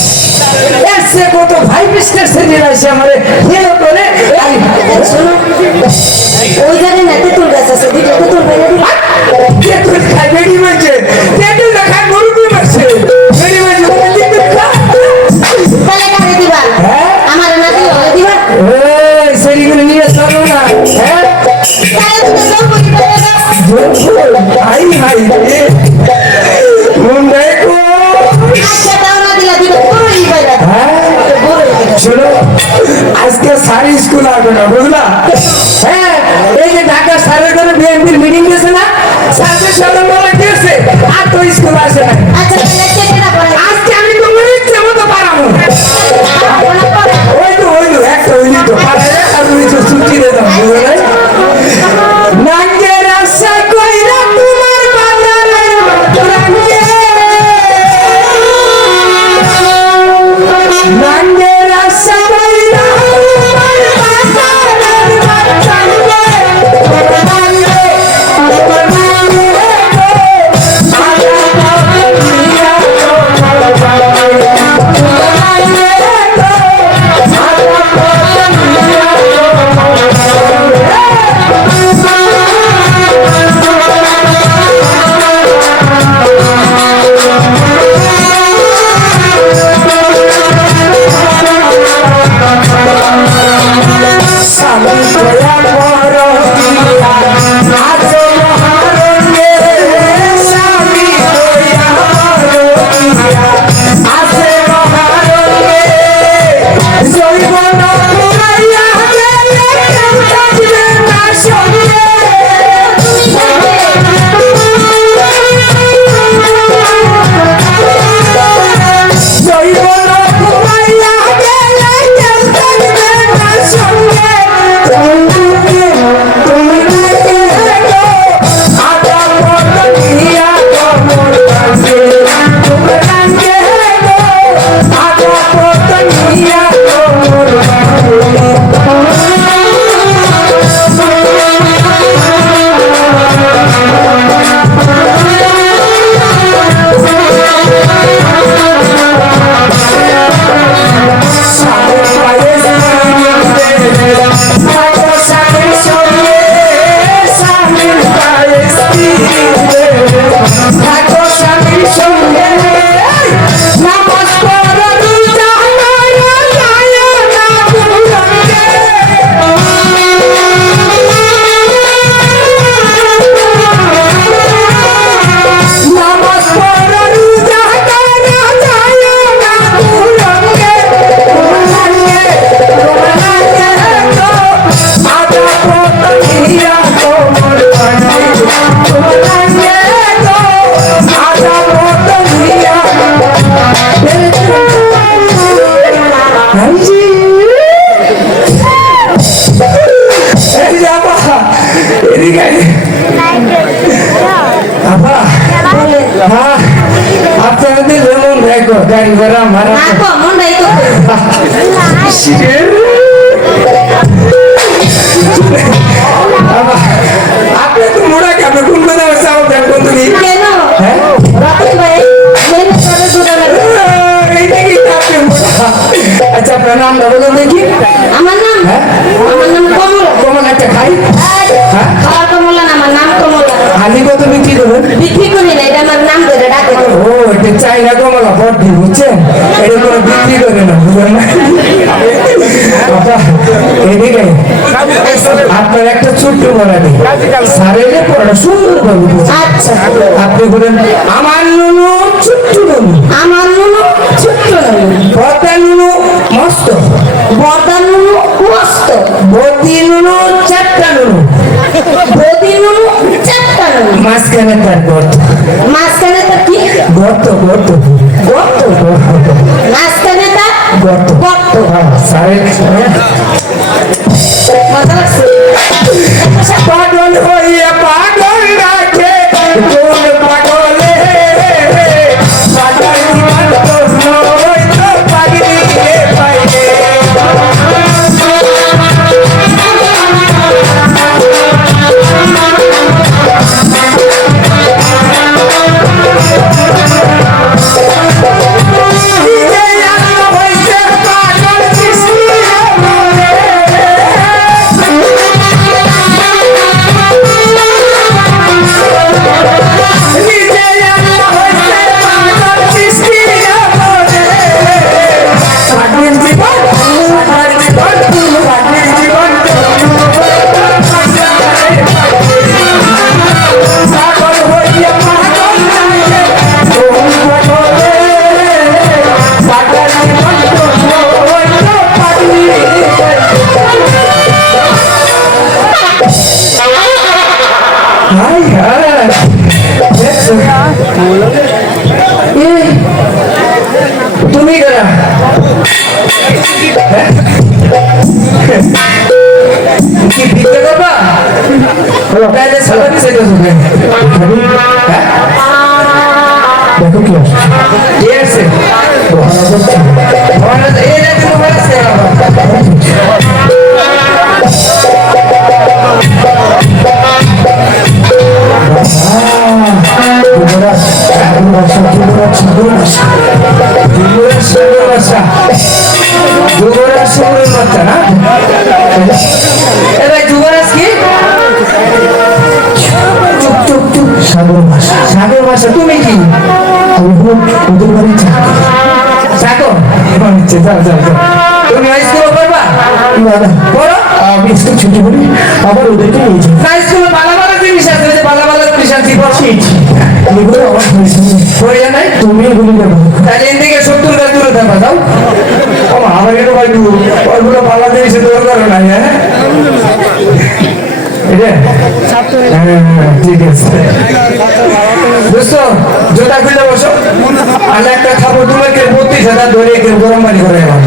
ऐसे को तो भाई बिस्तर से दिला से हमारे ये लोग ने শোনো ওই জায়গায় না তেঁতুল গাছ আছে দুটো তেঁতুল বাইরে দিবা ये तो खाई बेड़ी में जे ये तो खाई मुर्ग में से बेड़ी में जो ये तो खा তাহলে কারে দিবা আমার না দিবা ए सरी को नहीं चलो ना हैं তাহলে তো সব বলি भाई भाई मुंडे को আচ্ছা দাও না দিলা দিবা পুরোই বাইরে শুনো আজকে সারি স্কুল আসবে না বুঝলা হ্যাঁ এই যে ঢাকা সারের করে বিএনপির মিটিং দিয়েছে না সাথে সাথে বলে দিয়েছে আর তো স্কুল আসে না আচ্ছা তাহলে কেটে পড়াই আজকে আমি তোমার ইচ্ছে মতো পারাবো ওই তো একটা ওই তো পারাই আর তুমি তো ছুটি দিয়ে দাও বুঝলে নাঙ্গের আশা কইরা তোমার বাজারে রাঙ্গে নাঙ্গের আশা কইরা गाड़ी भरा हमारा आपको मुंडा ही तो आपने तो मुड़ा क्या मैं कौन बना वैसा हो गया कौन तुम्ही केनो हैं राकेश भाई मैंने सारे दूर लगा नहीं की आपने मुड़ा अच्छा प्रणाम बोलो देखी আমার নাম কমলা कौन अच्छा खाई খাওয়া কমলা না আমার নাম কমলা हाली को तो बिक्री करो বিক্রি করি না এটা আমার নাম ধরে ডাকে ও এটা চাইনা কমলা বড় বুঝছেন এটা কোনো বিক্রি করে না বুঝলেন না বাবা এদিকে আপনার একটা ছোট্ট বলা নেই সারেলে পড়া সুন্দর ভাবে আচ্ছা আপনি বলেন আমার নুনু ছোট্ট নুনু আমার নুনু ছোট্ট নুনু বড় নুনু মস্ত বড় নুনু মস্ত বড়ি নুনু চারটা নুনু বদি নুনু চারটা নুনু মাঝখানে তার গর্ত মাঝখানে তো কি গর্ত গর্ত গর্ত মাঝখানে তা গর্ত গর্ত সারে মজা লাগছে পাগল হইয়া পাগল রাখে কোন পাগলে পাগল জীবন প্রশ্ন হইতো পাগলি পাইলে করা কি বিক্রি করবা তাহলে সালামি সেটা শুনে দেখো কি আসছে কে আছে এই দেখো মোবাইল আছে যুবরাজ যুবরাজ বাচ্চা না এবার যুবরাজ কি চুপ চুপ চুপ সাগর ভাষা সাগর ভাষা তুমি কি আমি ওদের বাড়ি চাকরি সাগর আচ্ছা যাও যাও যাও তুমি স্কুল করবা না না করো আমি স্কুল ছুটি করি আবার ওদেরকে নিয়ে যাই না স্কুলে ভালো ভালো জিনিস আছে যে ভালো ভালো জিনিস আছে পড়ছি এগুলো আমার হয়েছে পড়িয়া নাই তুমি এগুলি দেবো তাহলে এদিকে 70 গাছ দূরে থাকবা যাও আমার এটা ভাই ওইগুলো ভালো জিনিস দরকার নাই হ্যাঁ ঠিক আছে দোস্ত জুতা খুলে বসো আর একটা খাবো তোমাকে 32,000 ধরে গরম পানি করে এলাম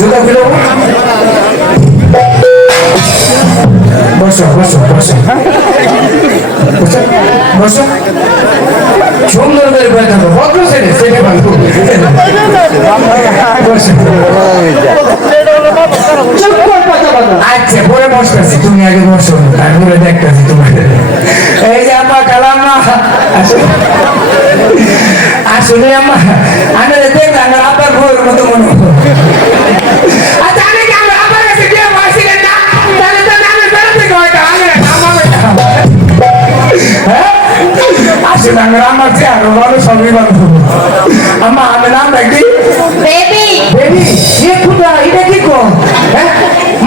জুতা খুলে বসো বসো বসো বসো বসো সুন্দর করে বসে থাকো ভদ্র ছেলে ছেলে ভালো বসো আচ্ছা পরে বসতেছি তুমি আগে বসো তারপরে দেখতেছি তোমার এই যে আমা কালাম্মা আসলে আমা আমি দেখলাম আবার ভোর মতো মনে হলো আচ্ছা আমি কি আমার আবার কাছে গিয়ে বসিলেন না তাহলে তো আমি বেরোতে গেছে আমি আমাকে হ্যাঁ আসলে আমার চেয়ারও ভালো সবই ভালো আমা আমি নাম রাখি বেবি বেবি ये खुदा এটা কি কো হ্যাঁ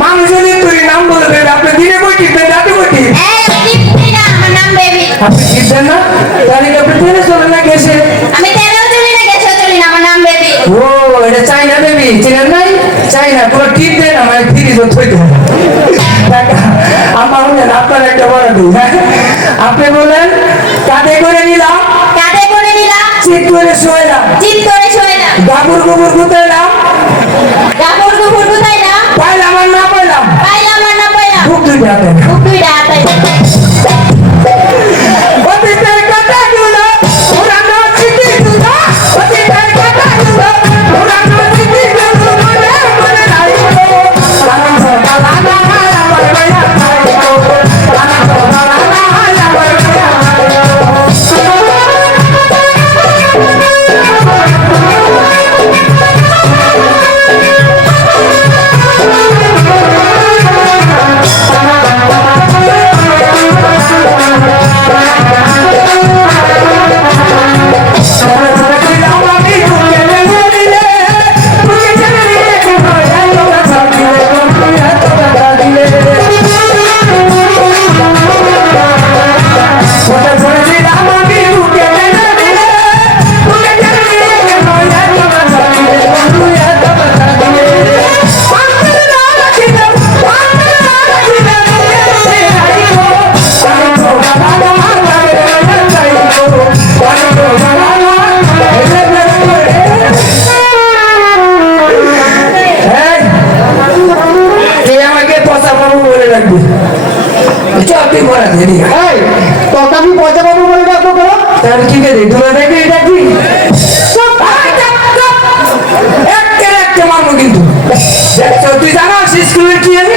মানুষ যদি তুই নাম বলে দেবে আপনি দিনে কই টিপবেন রাতে কই টিপ এই টিপি না আমার নাম বেবি আপনি টিপবেন না তাহলে কি আপনি ট্রেনে চলে না গেছে আমি তেরাও চলি না গেছো চলি না আমার নাম বেবি ও এটা চাইনা বেবি চিনেন নাই চাইনা পুরো টিপ দেন আমার ফ্রিজ থই দেন আমার মনে আপনার একটা বড় দিই আপনি বলেন কাঁধে করে নিলাম কাঁধে করে নিলাম চিত করে শোয়ালাম চিত করে শোয়লাম গাবুর গোবর গুতাইলাম কাপড় কুকুর গুতাইলাম পাইলাম আর না পাইলাম পাইলাম আর না পাইলাম খুব দুই হাতে কুকুরটা আতাই অতীতের কথাগুলো পুরানো স্মৃতিগুলো অতীতের কথাগুলো পুরানো স্মৃতিগুলো মনে মনে রাখবো কারণ সকাল আমার আমার মায়া থাকবো কারণ সকাল আমার আমার মায়া আমি পয়সা পাবো বলে ডাকবো কেন তাহলে কি করে তোরা দেখবি এটা কি একটা মারবো কিন্তু দেখছো তুই জানাস স্কুলের কি আমি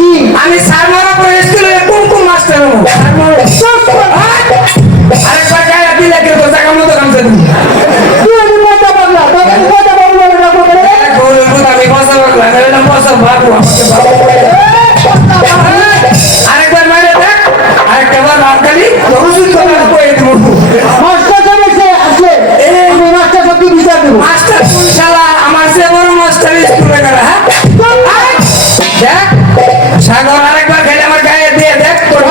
কি আমি স্যার মারা পরে স্কুলের কোন মাস্টার হবো আরেকবার গায়ে দিলে কেউ তো জায়গা মতো কামছে তুমি তুই পয়সা পাবলা তখন পয়সা পাবো বলে ডাকবো কেন আমি বসা পারলাম এটা বসা ভাবো আরেকবার মারে দেখ আরেকটা বার মারকালি ওষুধ করে কয়ে দেবো মাস্টার সাহেব আসলে আমি মাস্টার সাহেবকে বিচার দেবো মাস্টার কোন শালা আমার সে বড় মাস্টার স্কুলে গেল হ্যাঁ দেখ সাগর আরেকবার খেলে আমার গায়ে দিয়ে দেখ তোর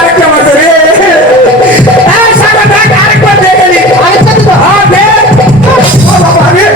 আরেকটা মাস্টার রে সাগর দেখ আরেকবার দেখে নি আরেকটা তো হ্যাঁ দেখ ও বাবা রে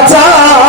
বাঁচাও